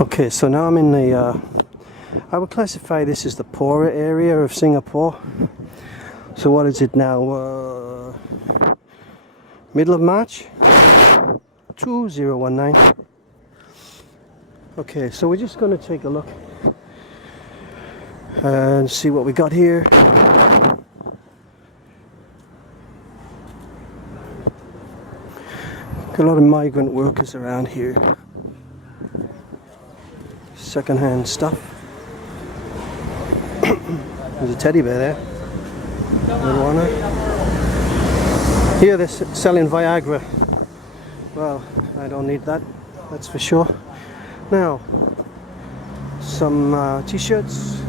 Okay, so now I'm in the, I would classify this as the poorer area of Singapore. So what is it now? Middle of March 2019. Okay, so we're just going to take a look and see what we got here. Got a lot of migrant workers around here. Second-hand stuff. There's a teddy bear there. Little one. Here they're selling Viagra. Well, I don't need that, that's for sure. Now, some t-shirts.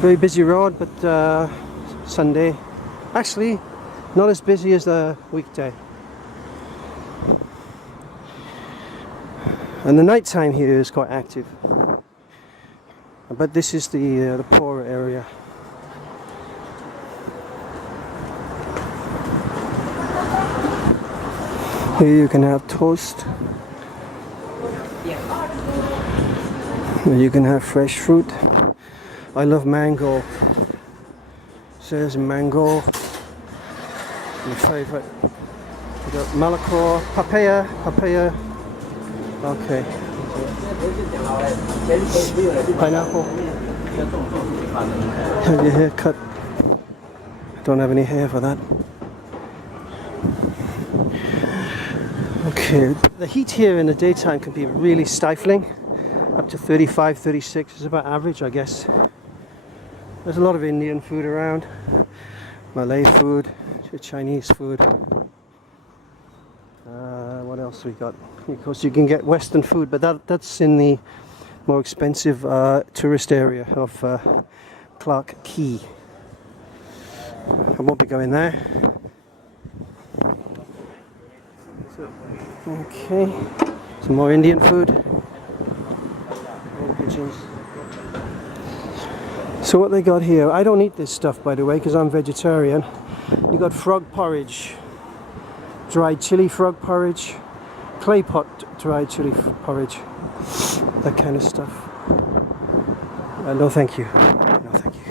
Very busy road, but Sunday. Actually, not as busy as the weekday. And the night time here is quite active. But this is the poorer area. Here you can have toast. You can have fresh fruit. I love mango. Says mango. My favorite. We got Malacor, papaya. Okay. Pineapple. Have your hair cut. Don't have any hair for that. Okay, the heat here in the daytime can be really stifling. Up to 35, 36 is about average, I guess. There's a lot of Indian food around. Malay food, Chinese food. What else we got? Of course, you can get Western food, but that's in the more expensive tourist area of Clark Quay. I won't be going there. Okay, some more Indian food. Pigeons. So what they got here, I don't eat this stuff by the way because I'm vegetarian. You got frog porridge, dried chili frog porridge, clay pot dried chili porridge, that kind of stuff. No thank you. No thank you.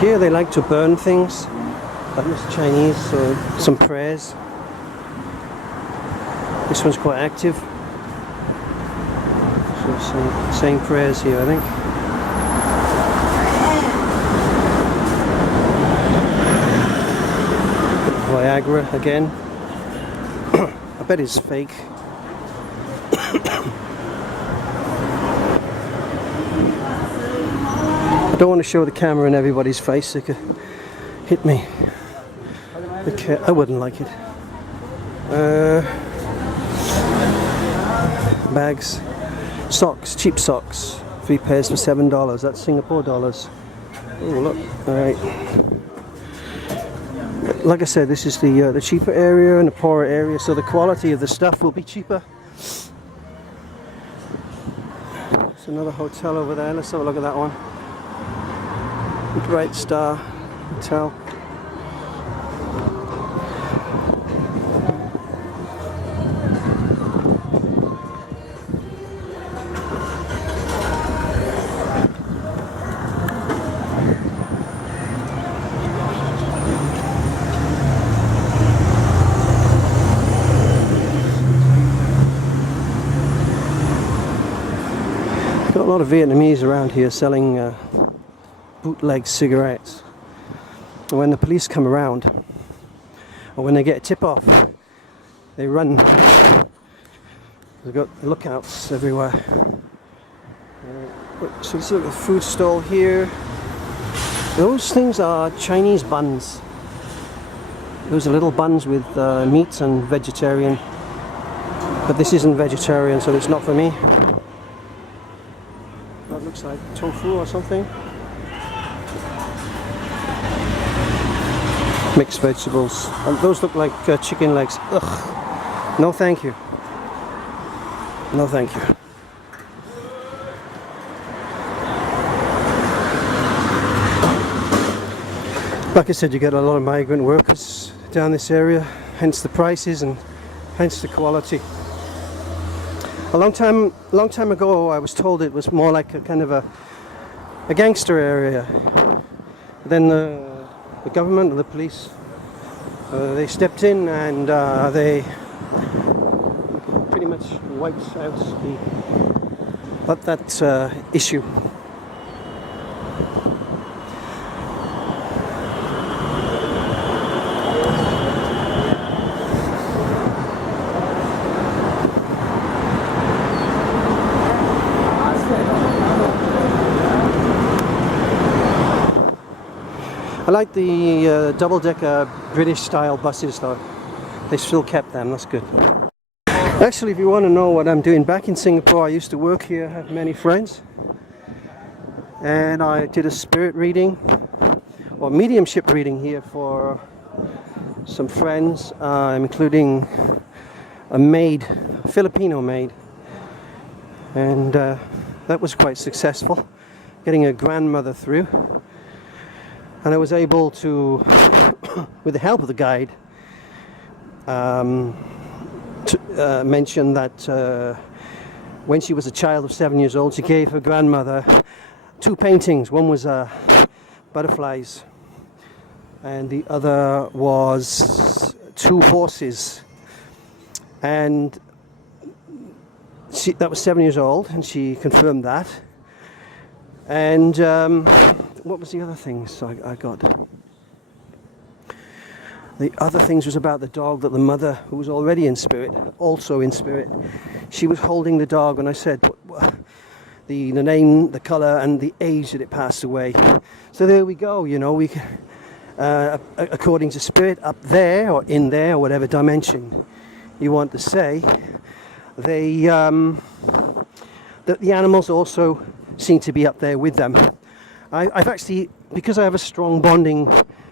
Here they like to burn things. That was Chinese, so some prayers. This one's quite active. So saying prayers here, I think. Viagra again. I bet it's fake. I don't want to show the camera in everybody's face, they could hit me. Okay, I wouldn't like it. Bags. Socks, cheap socks. 3 pairs for $7. That's Singapore dollars. Oh look, alright. Like I said, this is the cheaper area and the poorer area, so the quality of the stuff will be cheaper. There's another hotel over there, let's have a look at that one. Bright Star Hotel. Got a lot of Vietnamese around here selling bootleg cigarettes. And when the police come around, or when they get a tip-off, they run. They've got lookouts everywhere. So let's look at the food stall here. Those things are Chinese buns. Those are little buns with meat and vegetarian. But this isn't vegetarian, so it's not for me. That looks like tofu or something. Mixed vegetables. And those look like chicken legs. Ugh. No thank you. No thank you. Like I said, you get a lot of migrant workers down this area, hence the prices and hence the quality. A long time ago, I was told it was more like a kind of a gangster area. Then the government and the police, they stepped in and they pretty much wiped out that issue. I like the double-decker British-style buses though. They still kept them, that's good. Actually, if you want to know what I'm doing back in Singapore, I used to work here, have many friends. And I did a spirit reading, or mediumship reading here for some friends, including a maid, a Filipino maid. And that was quite successful, getting a grandmother through. And I was able to, with the help of the guide, mention that when she was a child of 7 years old, she gave her grandmother 2 paintings. One was butterflies, and the other was 2 horses. And that was 7 years old, and she confirmed that. And what was the other things I got? The other things was about the dog that the mother, who was already in spirit, also in spirit, she was holding the dog, and I said the name, the colour, and the age that it passed away. So there we go. You know, we according to spirit, up there or in there or whatever dimension you want to say, they the animals also seem to be up there with them. I've actually, because I have a strong bonding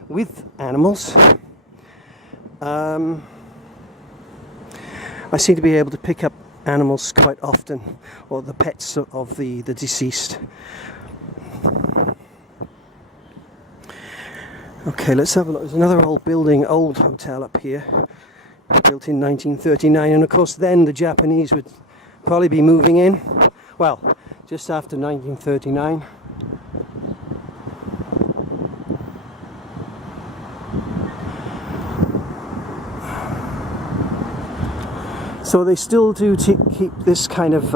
with animals, I seem to be able to pick up animals quite often, or the pets of the deceased. Okay, let's have a look. There's another old building, old hotel up here, built in 1939, and of course then the Japanese would probably be moving in, well, just after 1939. So they still do keep this kind of,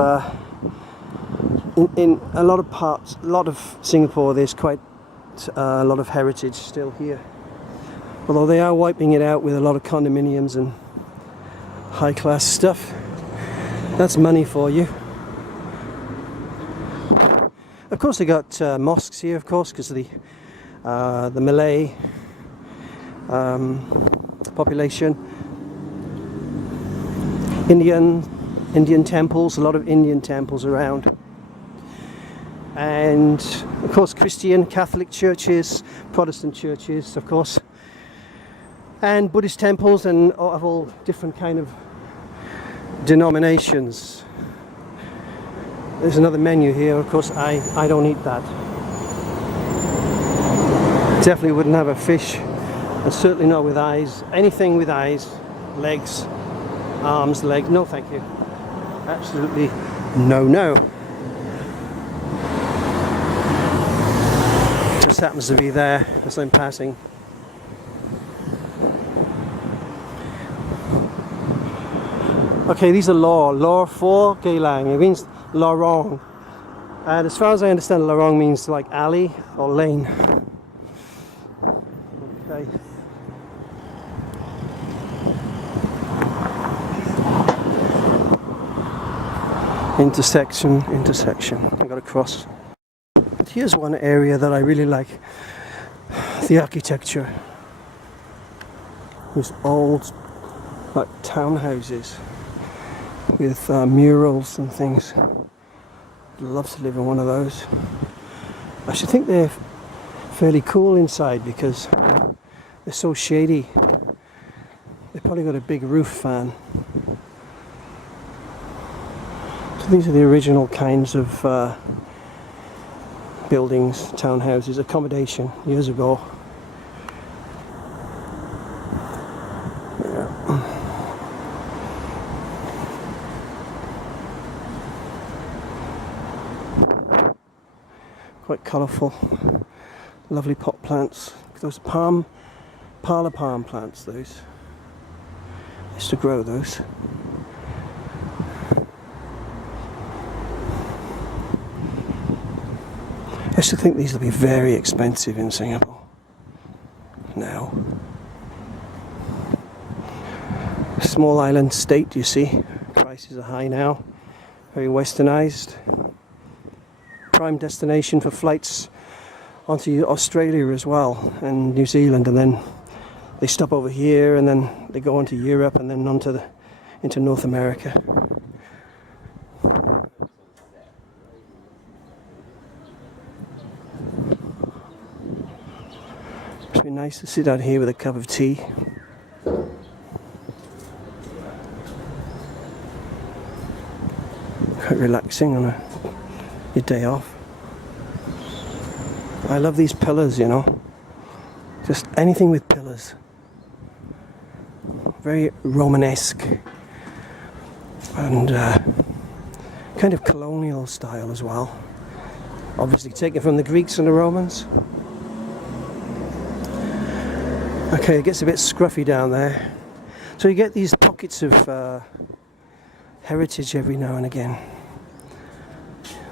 in a lot of parts, a lot of Singapore, there's quite a lot of heritage still here. Although they are wiping it out with a lot of condominiums and high-class stuff. That's money for you. Of course they got mosques here, of course, because of the Malay population. Indian temples, a lot of Indian temples around. And of course Christian, Catholic churches, Protestant churches, of course. And Buddhist temples and of all different kind of denominations. There's another menu here, of course I don't eat that. Definitely wouldn't have a fish, and certainly not with eyes. Anything with eyes, legs, arms, legs, no thank you. Absolutely no. Just happens to be there as I'm passing. Okay, these are law for Geylang. It means lorong. And as far as I understand, lorong means like alley or lane. Okay. Intersection. I got to cross. But here's one area that I really like. The architecture. These old, like, townhouses with murals and things. I'd love to live in one of those. I should think they're fairly cool inside because they're so shady. They've probably got a big roof fan. So these are the original kinds of buildings, townhouses, accommodation years ago. quite colourful. Lovely pot plants. Those parlour palm plants, those. I used to grow those. I used to think these would be very expensive in Singapore now. Small island state, you see. Prices are high now. Very westernized. Prime destination for flights onto Australia as well, and New Zealand, and then they stop over here and then they go onto Europe and then into North America. It's been nice to sit out here with a cup of tea. Quite relaxing on your day off. I love these pillars, you know. Just anything with pillars. Very Romanesque. And kind of colonial style as well. Obviously taken from the Greeks and the Romans. Okay, it gets a bit scruffy down there. So you get these pockets of heritage every now and again.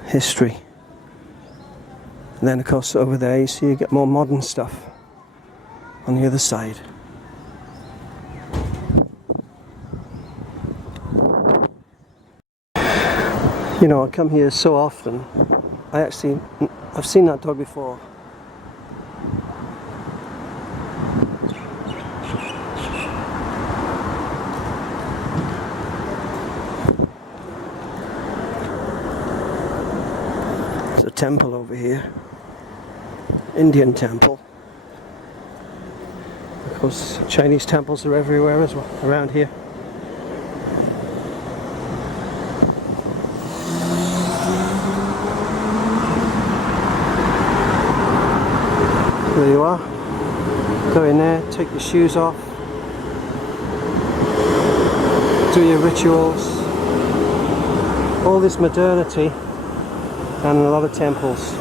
History. And then of course over there you see you get more modern stuff on the other side. You know, I come here so often. I've seen that dog before. There's a temple over here. Indian temple. Of course, Chinese temples are everywhere as well, around here. There you are. Go in there, take your shoes off, do your rituals. All this modernity and a lot of temples.